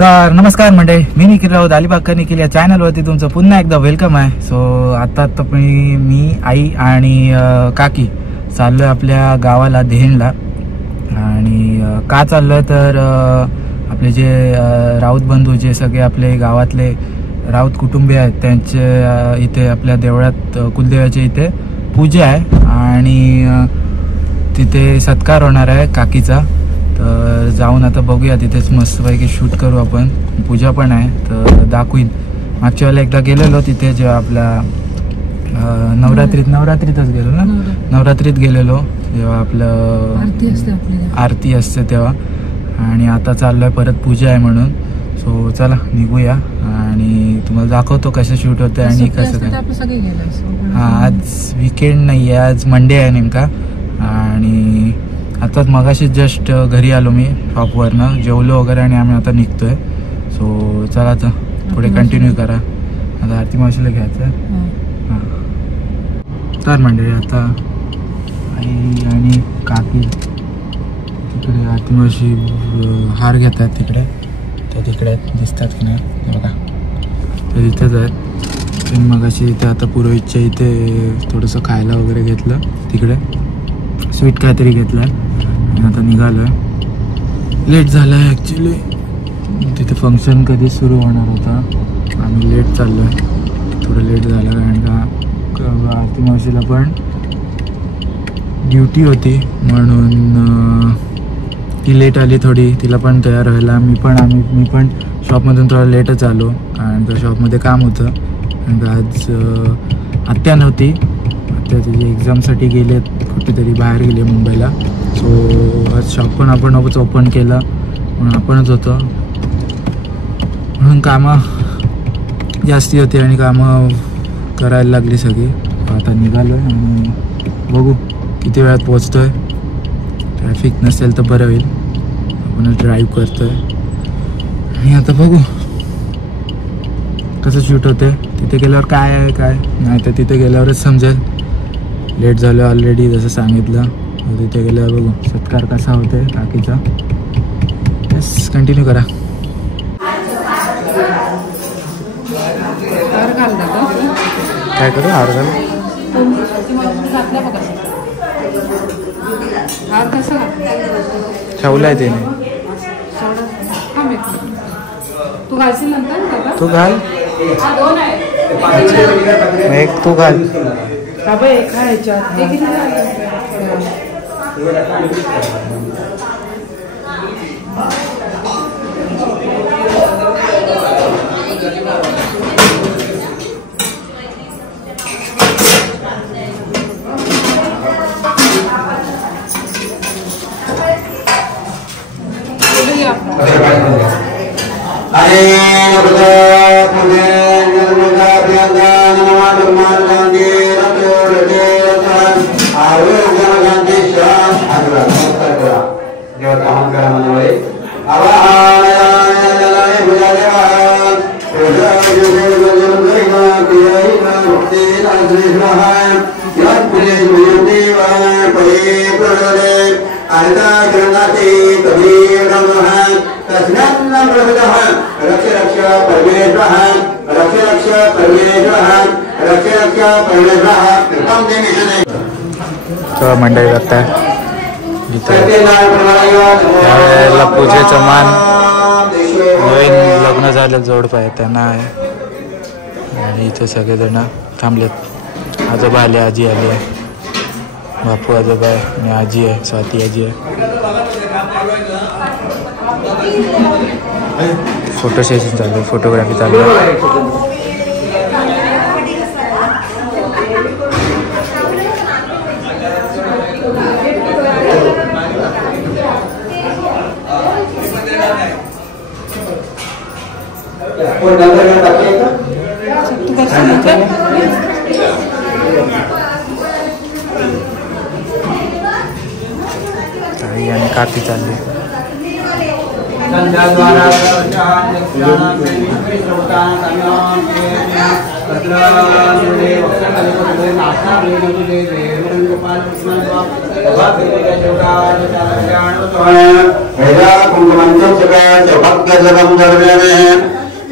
तर नमस्कार मंडळी, मी निखिल राऊत अलिबाग निखिल या चॅनलवरती तुमचं पुन्हा एकदा वेलकम आहे. सो आता मी आई आणि काकी चाललोय आपल्या गावाला देहेणला. आणि का चाललोय तर आपले जे राऊत बंधू जे सगळे आपले गावातले राऊत कुटुंबीय आहेत त्यांचे इथे आपल्या देवळात कुलदेवाच्या इथे पूजा आहे आणि तिथे सत्कार होणार आहे काकीचा. तर जाऊन आता बघूया, तिथेच मस्तपैकी शूट करू आपण. पूजा पण आहे तर दाखवीन. मागच्या वेळेला एकदा गेलेलो तिथे, जेव्हा आपल्या नवरात्रीतच गेलो ना, नवरात्रीत गेलेलो जेव्हा आपलं आरती असते तेव्हा. आणि आता चाललोय परत पूजा आहे म्हणून. सो चला निघूया आणि तुम्हाला दाखवतो कसं शूट होतं आणि कसं काय. हां, आज वीकेंड नाही आहे, आज मंडे आहे नेमका. आणि आताच मगाशी जस्ट घरी आलो मी शॉपवरनं, जेवलो वगैरे आणि आम्ही आता निघतोय. सो चला आता पुढे कंटिन्यू करा. आता आरती मावशीला घ्यायचं आहे. हां, तर मंडळी आता आई आणि काकी तिकडे आरती मावशी हार घेतात तिकडे. तर तिकडे दिसतात की नाही बघा, तर इथेच आहेत. मगाशी इथे आता पुरोहितच्या इथे थोडंसं खायला वगैरे घेतलं, तिकडे स्वीट काहीतरी घेतलं आणि आता निघालो आहे. लेट झालं आहे ॲक्च्युली, तिथे फंक्शन कधी सुरू होणार होता. आम्ही लेट चाललो आहे, थोडं लेट झालं कारण का आरती मावशीला पण ड्युटी होती म्हणून ती लेट आली थोडी. तिला पण तयार व्हायला मी पण शॉपमधून थोडा लेटच आलो कारण का शॉपमध्ये काम होतं. आणि आज आत्या नव्हती, आत्या तिची एक्झामसाठी गेले, कुठेतरी बाहेर गेले मुंबईला. सो आज शॉप पण आपणच ओपन केलं म्हणून आपणच होतो, म्हणून कामं जास्ती होती आणि कामं करायला लागली सगळी. आता निघालो आहे आणि बघू किती वेळात पोचतो आहे. ट्रॅफिक नसेल तर बरं होईल, आपणच ड्राईव्ह करतो आहे. आणि आता बघू कसं शूट होते. तिथे गेल्यावर काय आहे काय नाही तर तिथे गेल्यावरच समजेल. लेट झालं ऑलरेडी जसं सांगितलं. तिथे गेल्यावर बघू सत्कार कसा होते काकीचा. यस, कंटिन्यू करा. काय करू? हार घाल. ठेवलाय त्याने. तू घाल. एक तू घाल. मंडळी बघताय त्यावेळेला पूजेचं मान नवीन लग्न झालं जोडपं आहे त्यांना आहे. आणि इथे सगळेजण थांबलेत. आजोबा आले, आजी आली आहे, बापू आजोबा आहे आणि आजी आहे, स्वाती आजी आहे. फोटो सेशन चालू आहे, फोटोग्राफी चालू आहे. ताई आणि काकी चालली.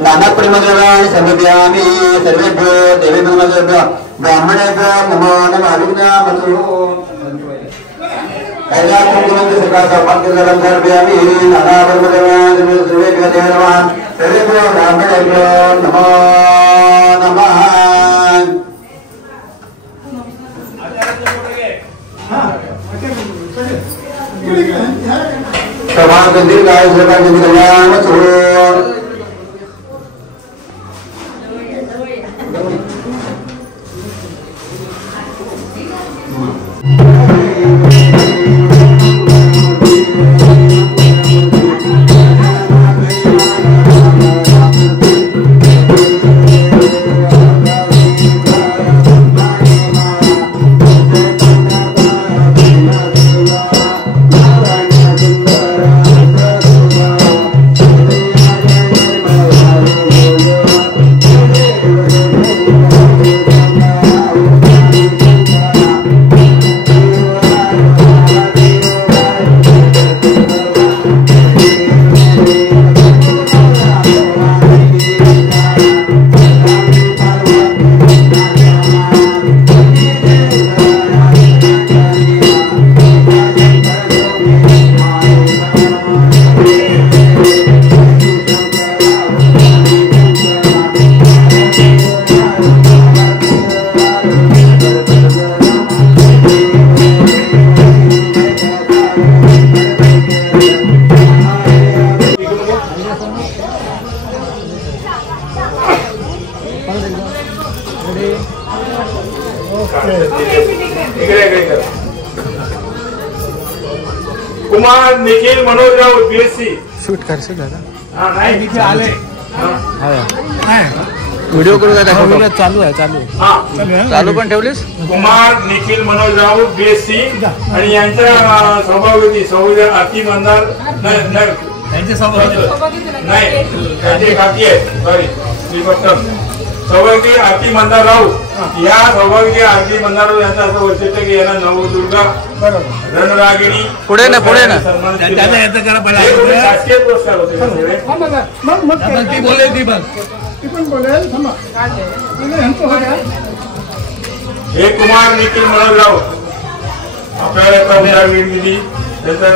नाना परिमद्रव्याणि सर्वव्यामि सर्वेभ्यो देवेभ्यो नमः ब्राह्मणेभ्यो नमो नमः विघ्नमतु ऐला कुंकुमंत सका सौभाग्यजलं सर्वव्यामि नाना परिमद्रव्याणि सर्वेभ्यो देवेभ्यो नमः सर्वेभ्यो ब्राह्मणेभ्यो नमो नमः समाज दीर्घायु सर्वांग कल्याणमतु कुमार निखिल मनोज राव बीएससी शूट करशील दादा नाही आले व्हिडिओ करू का चालू आहे चालू पण ठेवलीस कुमार निखिल मनोज राव बीएससी आणि यांच्या सौभाग्यवती सौभाग्य आरती मंदार त्यांचे नाही त्यांचे काकी आहे सॉरी श्रीपट्टम सौभाग्य आरती मंदार राव या सौभाग्य आरती मंदार राव यांचं असं वैशिष्ट्य की यांना नवदुर्गा रणरागिणी पुढे ना शासकीय पुरस्कार होते हे कुमार निखिल मनोज राव आपल्याला दिली त्याचा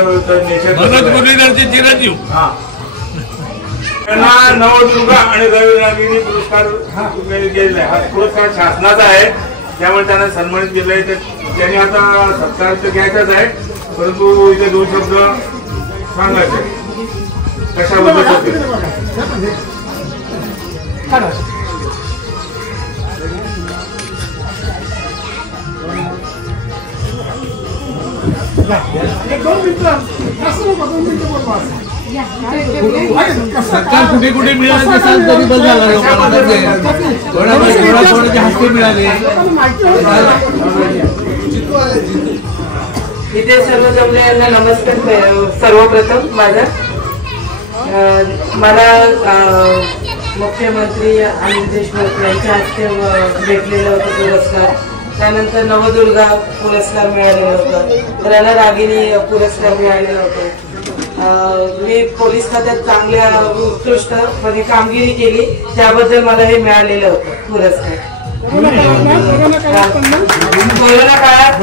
चिरंजीव त्यांना नवदुर्गा आणि रविरागिणी पुरस्कार दिलेला आहे. हा पुरस्कार शासनाचा आहे त्यामुळे त्यांना सन्मानित केलं आहे. त्यांनी आता सत्कार तर घ्यायचाच आहे परंतु इथे दोन शब्द सांगायचे कशाबद्दल सरकार कुठे कुठे मिळाले तरी बस झाला हस्ते मिळाले. इथे सर्व जमलेल्यांना नमस्कार. सर्वप्रथम मला मुख्यमंत्री अनिल देशमुख यांच्या हस्ते भेटलेलं होतं पुरस्कार. त्यानंतर नवदुर्गा पुरस्कार मिळालेला होता. तर याला रागिणी पुरस्कार मिळालेला होता. मी पोलीस खात्यात चांगल्या उत्कृष्ट कामगिरी केली त्याबद्दल मला हे मिळालेलं होतं पुरस्कार. कोरोना काळात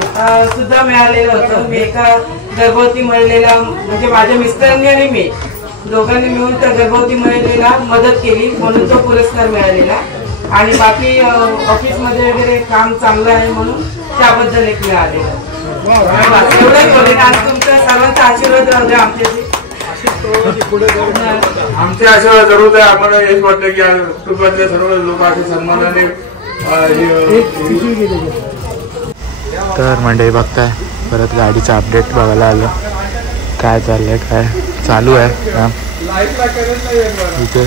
सुद्धा मिळालेलं होतं. मी एका गर्भवती महिलेला म्हणजे माझ्या मिस्टरांनी आणि मी दोघांनी मिळून त्या गर्भवती महिलेला मदत केली म्हणून तो पुरस्कार मिळालेला. आणि बाकी ऑफिसमध्ये वगैरे काम चांगलं आहे म्हणून त्याबद्दल एक मिळालेलं. एवढंच बोलेन. आणि तुमचा सर्वांचा आशीर्वाद राहू द्या आमच्याशी. आमचे आशीर्वाद जरूर आहे. आम्हाला हेच वाटतं की कुटुंबातले सर्व लोक असे सन्मानाने. तर मंडळी बघताय परत गाडीचा अपडेट बघायला आलो. काय चाललंय काय चालू आहे काम. इथे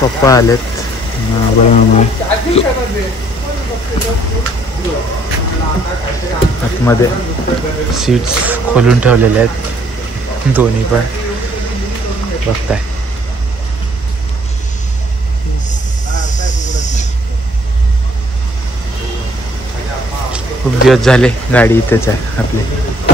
पप्पा आलेत आतमध्ये सीट्स खोलून ठेवलेले आहेत दोन्ही पण बघताय. खूप दिवस झाले गाडी इथेच आहे आपली.